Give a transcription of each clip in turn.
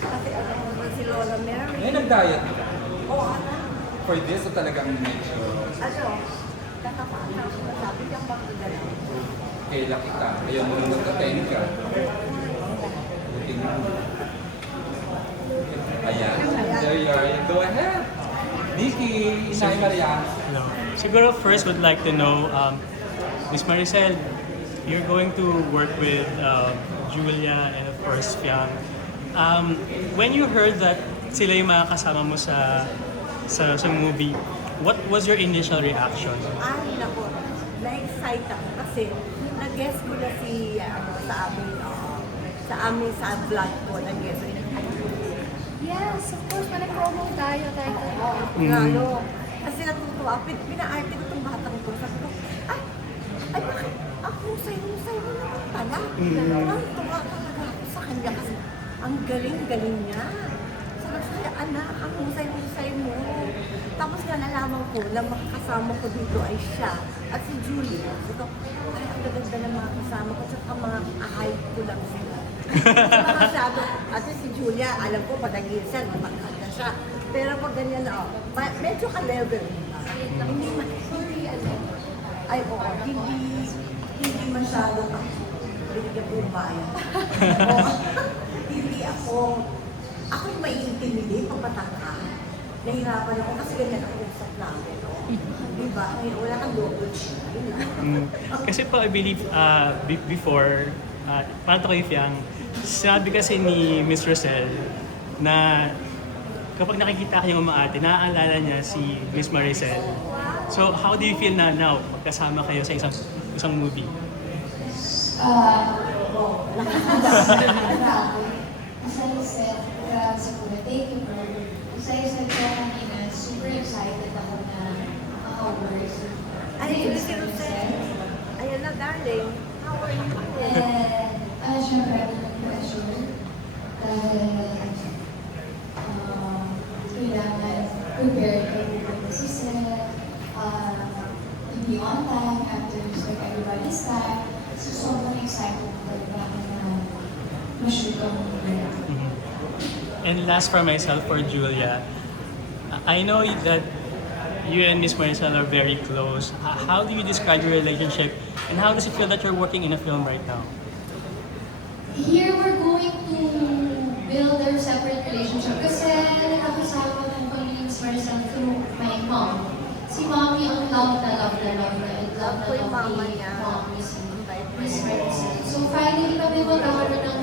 Kasi ano naman si Lola Mary. Ngayon nag-diet ka. Oo, ano? For this, so talagang medyo Ano? Kakapaan ako na sabi niyang magdadala. kaila kita. Ayaw mo nung magka-10 ka. Buti mo. Ayan. There you are. Go ahead. Nikki, Inay Maria. No. Siguro first would like to know, Miss Maricel, you're going to work with Julia and of course Fiang. When you heard that sila yung makakasama mo sa movie, what was your initial reaction? Ay, nako. Na-excite ako kasi nag-guess ko na si, sa vlog ko, nag-guess ko. Yes, of course, promo tayo. Ano, kasi natutuwa, pinaarte ko itong batang ko. Sabi ko, ay, bakit? Ang husay-husay mo naman pala. Ang tuwa talaga ako sa kanya kasi ang galing-galing niya. Sabi ko, anak, ang husay-husay mo. Tapos nga nalaman ko na makakasama ko dito ay siya at si Julia. Sabi ko, ay, ang gaganda ng mga kasama ko. Tsaka mga hype ko lang sila. Masyado. At si Julia, alam ko, padagisan, magkanda siya. Pero pag ganyan na, medyo ka-level. Hindi, ay, oo, hindi masyado binigyan ko yung bayan. Hindi ako yung mai-intimidate pag matangka. Nahirapan ako kasi ganyan ang usap namin. Diba? Ngayon, wala kang double chin. Kasi po, I believe, before, para to kay Fiang, sabi kasi ni Miss Rosel na kapag nakikita kayong umaate, naaalala niya si Miss Maricel. So, how do you feel na now, magkasama kayo sa isang movie? As I said, thank you, bro. As I said kanina, super excited ako na maka-work. Ay, si Rosel. Ayan na, darling. How are you? And, syempre, ako nag-pressure. Dahil, kailangan prepare kayo si Seth, be on time, after like everybody's time. So, sobrang excited ko talaga na ma-shoot ang movie. And last for myself, for Julia, I know that you and Miss Maricel are very close. How do you describe your relationship, and how does it feel that you're working in a film right now? Here, we're going to build their separate relationship kasi nakasama ng kami ni Miss Maricel through my mom. Si Mommy ang love na Ko yung mama niya. Mom ni si Miss Maricel. So finally kami magkakaroon ng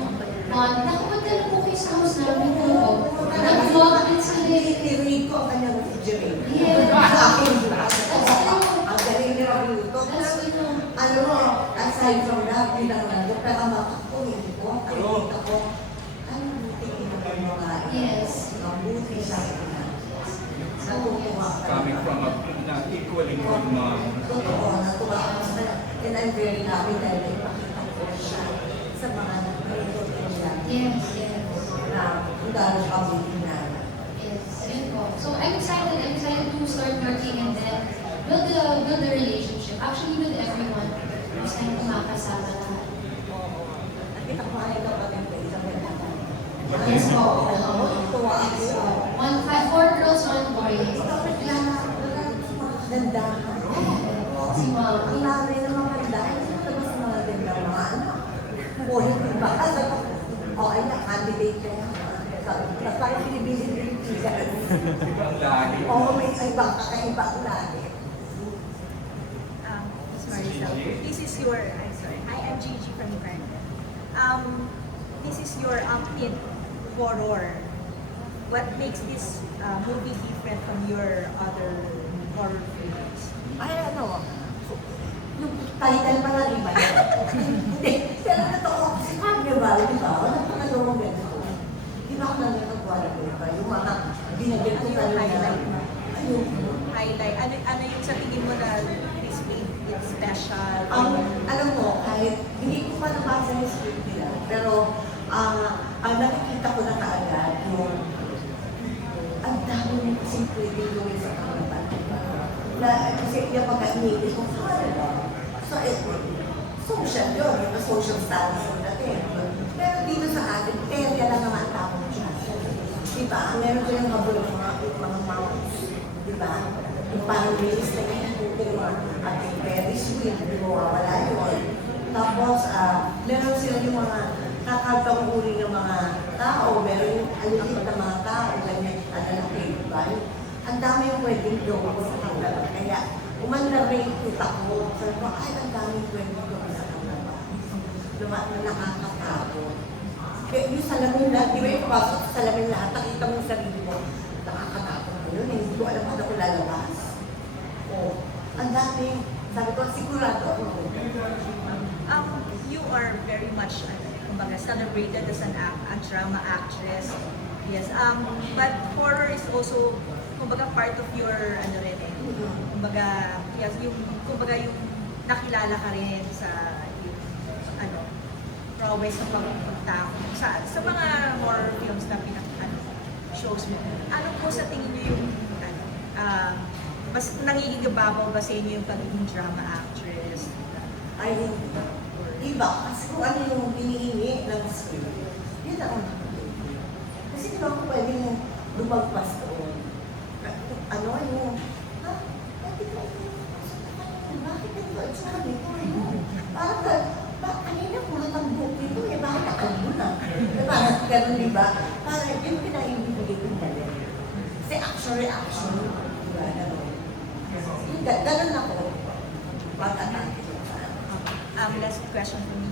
bond. Nakapunta na po kayo sa house namin po. Nag-vlog din sila. I-read ko ang kanyang Jerry. Yeah. Sa akin, ang galing niya magluto. Ano mo, aside from that, pinangalan ko, pero ang makakunin ko, nakikita ko, ano buti kinabang mga Yes. mabuti sa akin. Natutuwa ka. Coming from equally good mom. Totoo, natuwa ako sa kanya. And I'm very happy dahil ipakita ko siya sa mga nanonood niya. Yes. Na kung gaano siya kabuti na. Yes. Ayun po. So I'm excited to start working and then build the relationship. Actually with everyone. Gusto nang makasama lahat. Nakita ko nga yung kapatid ko, Isabel. Yes po. Tuwa ako. 4 girls, 1 boy. Bakit lang dandahan? Si Mom. Ang nanay na mga dandahan, sino ba sa mga dandahan mga anak? O hindi ba? O ay na, candidate ka yan. Tapos parang pinibili-bilipigan. Ibang lahi. Oo, may iba kakaiba ang lahi. Ms. Maricel, this is your, I'm sorry, hi, I'm Gigi from Friend. This is your upbeat horror. What makes this movie different from your other horror films? Ay, ano, yung title pa lang iba yun. Hindi, pero totoo, si Carnival, di ba? Napakadawang ganito. Di ba ako nagkakagwala ko iba? Yung mga binagyan ko Ano yung talaga. highlight mo? Ayun. Highlight, ano yung sa tingin mo na this made it special? Alam mo, kahit hindi ko pa nabasa yung script nila, pero ang nakikita ko na kaagad yung ang dami mo kasing pwedeng gawin sa Carnival. Na kasi yung pagka-initis mo sa Carnival. So, social yun, yung social status yung dating. Pero dito sa meron ko yung habol ng mga mouse, di ba? Yung parang release na yun, yung mga ating Ferris wheel, di mo wala yun. Tapos, meron sila yung mga kakabang uri ng mga tao, meron yung alilit na mga tao, ganyan, adalaki, di ba? Ang dami yung pwedeng gawin ko sa kanila. Kaya, umandar na yung utak ko. Sabi ko, ay, ang dami pwedeng gawin sa kanila. Diba, na nakakatakot. Kaya yung salamin lahat, di ba yung papasok sa salamin lahat, nakita mo yung sarili mo, nakakatakot ko yun, hindi ko alam kung ako lalabas. O, ang dami, sabi ko, sigurado ako. You are very much, kumbaga, celebrated as a drama actress. Yes. But horror is also, kumbaga, part of your, ano rin eh. Kumbaga, yes, kumbaga, yung nakilala ka rin sa, yung, ano, prowess ng pagpunta sa mga horror films na shows mo. Ano po sa tingin niyo yung, mas nangigigababaw ba sa inyo yung pagiging drama actress? Ay, iba, kasi kung ano yung hinihingi ng script, yun ang kasi di ba kung pwede yung lumagpas doon. Ano yung, bakit ito? It's not ito, parang kanina kulot ang buhok nito, bakit nakalbo na? Parang gano'n, di ba? Parang yung pinahihintay yung talent. Kasi action-reaction, di ba? Gano'n ako. Pag-atake. Last question for me.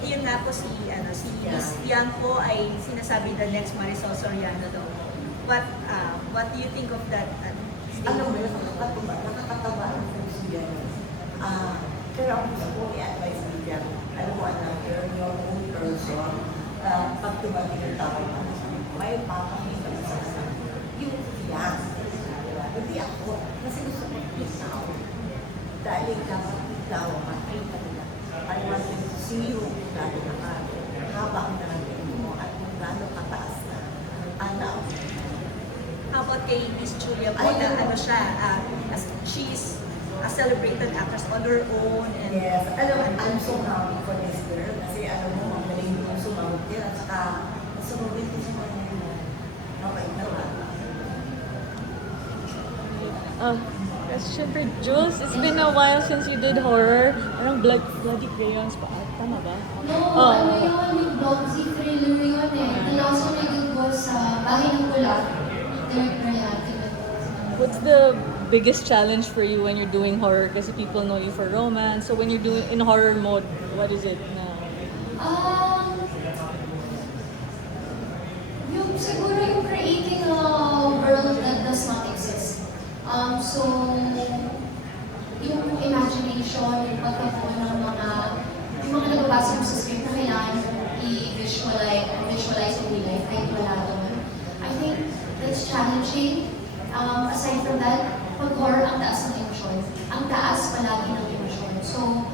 Yun nga po si Miss Yang po ay sinasabi the next Marisol Soriano daw. What do you think of that? Alam mo, nakakatawa ang siya. Pero ang gusto ko i-advise mo dyan, alam mo anak, you're your own person. Pag tumating yung tao, may papakita mo sa isa. Yung yan. Hindi ako. Kasi gusto ko ikaw. Dahil dapat ikaw, makita nila. I want them to see you dahil habang natin mo at kung gano'ng kataas na anak. How about kay Miss Julia po na ano siya, she's a celebrated actress on her own. And, Yes, alam mo, I'm so happy for this girl kasi alam mo, magaling mo sumawag din at saka sumawag din sa mga nila. Mabait na ba? Question for Jules. It's been a while since you did horror. Parang Bloody Crayons pa. Tama ba? No, ano yun, yung Bogsy thriller yun eh. And also naging boss sa Bahay ng Kulak. Derek Brayati. What's the biggest challenge for you when you're doing horror? Kasi people know you for romance. So when you're doing in horror mode, what is it now? Siguro yung creating a world that does not exist. So, yung imagination, yung pagkabuo ng yung mga nababasa mo sa script na kailangan i-visualize in real life, kahit wala doon. I think that's challenging. Aside from that, pag horror, ang taas ng emosyon. Ang taas palagi ng emosyon. So,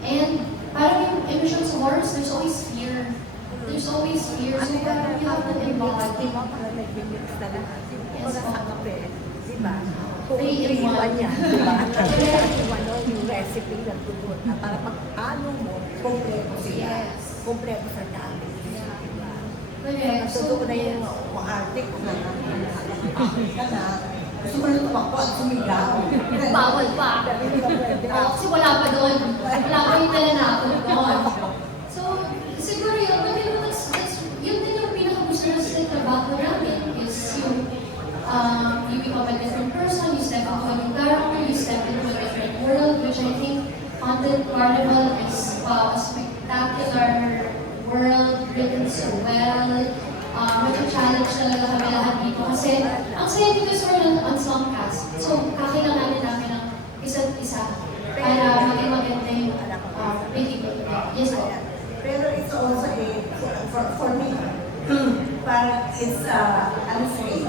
and parang yung emotion sa horrors, there's always fear. There's always fear. So, parang you have to embody. Di ba parang nag-mix na lahat? Yung mga sa kape, di ba? Kung 3 in 1. niya, di ba? Yung recipe na tutulot na para pag ano mo, kompleto siya. Yes. Kompleto sa dami. Correct. Totoo na yung arte ko na ka na. Gusto mo na tumakbo at sumigaw. Bawal pa. Hindi ba pwede? Kasi wala pa doon. Wala pa yung talanakot doon. So, siguro yun, but you know, yun din yung pinakagusto na sa trabaho namin is yung you become a different person, you step into a new character, you step into a different world, which I think Content Carnival is a spectacular world written so well. Nag-challenge talaga kami lahat dito kasi ang saya dito is we're an ensemble cast. So, kakailanganin namin ng isa't isa para maging maganda yung pelikula. Yes, po. Pero it's also for me, parang it's, ano say,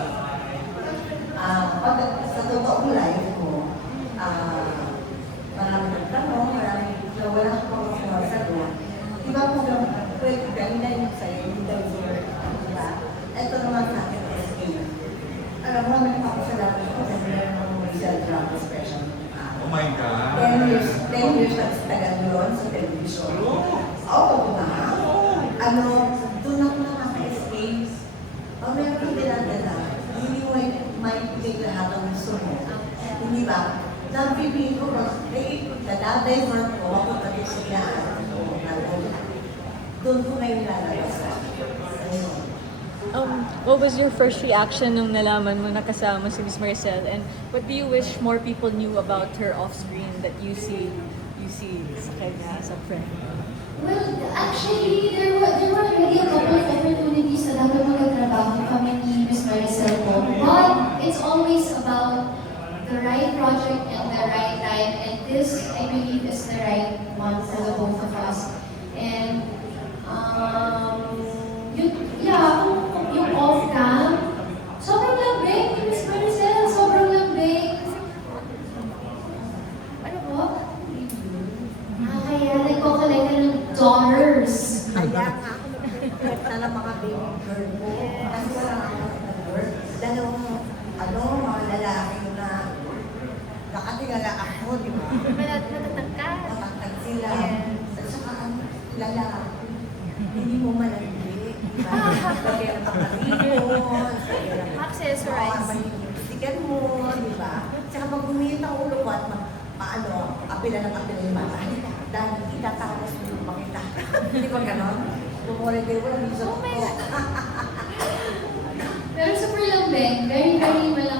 pag sa totoong life ko, marami nagtanong, marami na wala akong sagot. Di ba kung pwede ganun na yung sa'yo, yung divert, di ba? Ito naman sa akin, SK. Alam mo, nagpapasalamat ko kasi meron ng Michelle Drama Special. Oh my God! 10 years na tagal yun sa television. Oo, diba? Ano, doon ako nakaka-SK. doon ko na yung lalabas. Ayun. What was your first reaction nung nalaman mo nakasama si Miss Maricel? And what do you wish more people knew about her off-screen that you see sa kanya as a friend? Well, actually, there were already a couple of opportunities na dapat magkatrabaho kami ni Miss Maricel po. But it's always about the right project and the right time. And this, I believe, is the right one for the both of us. And, yung off-cam, sobrang lambing ni Miss Maricel, sobrang lambing. Ano po? Kaya nagko-collect ka ng dollars. Kaya nga ako nag-prep na ng mga baby girl ko. Kasi wala nga ako nag-work. Dalawang, mga lalaki na nakatingala ako, di ba? Matatag ka. Matatag sila. At saka lalaki. Hindi mo malandi. Di ba? Lagyan ng pagkalimon. Accessorize. Sticker mo, di ba? Saka pag humilit ang ulo ko at apila ng apila yung bata. Dahil itatakas mo yung makita. Hindi ba ganon? Bumulit kayo, wala dito. Pero super lambing, very, very malambing.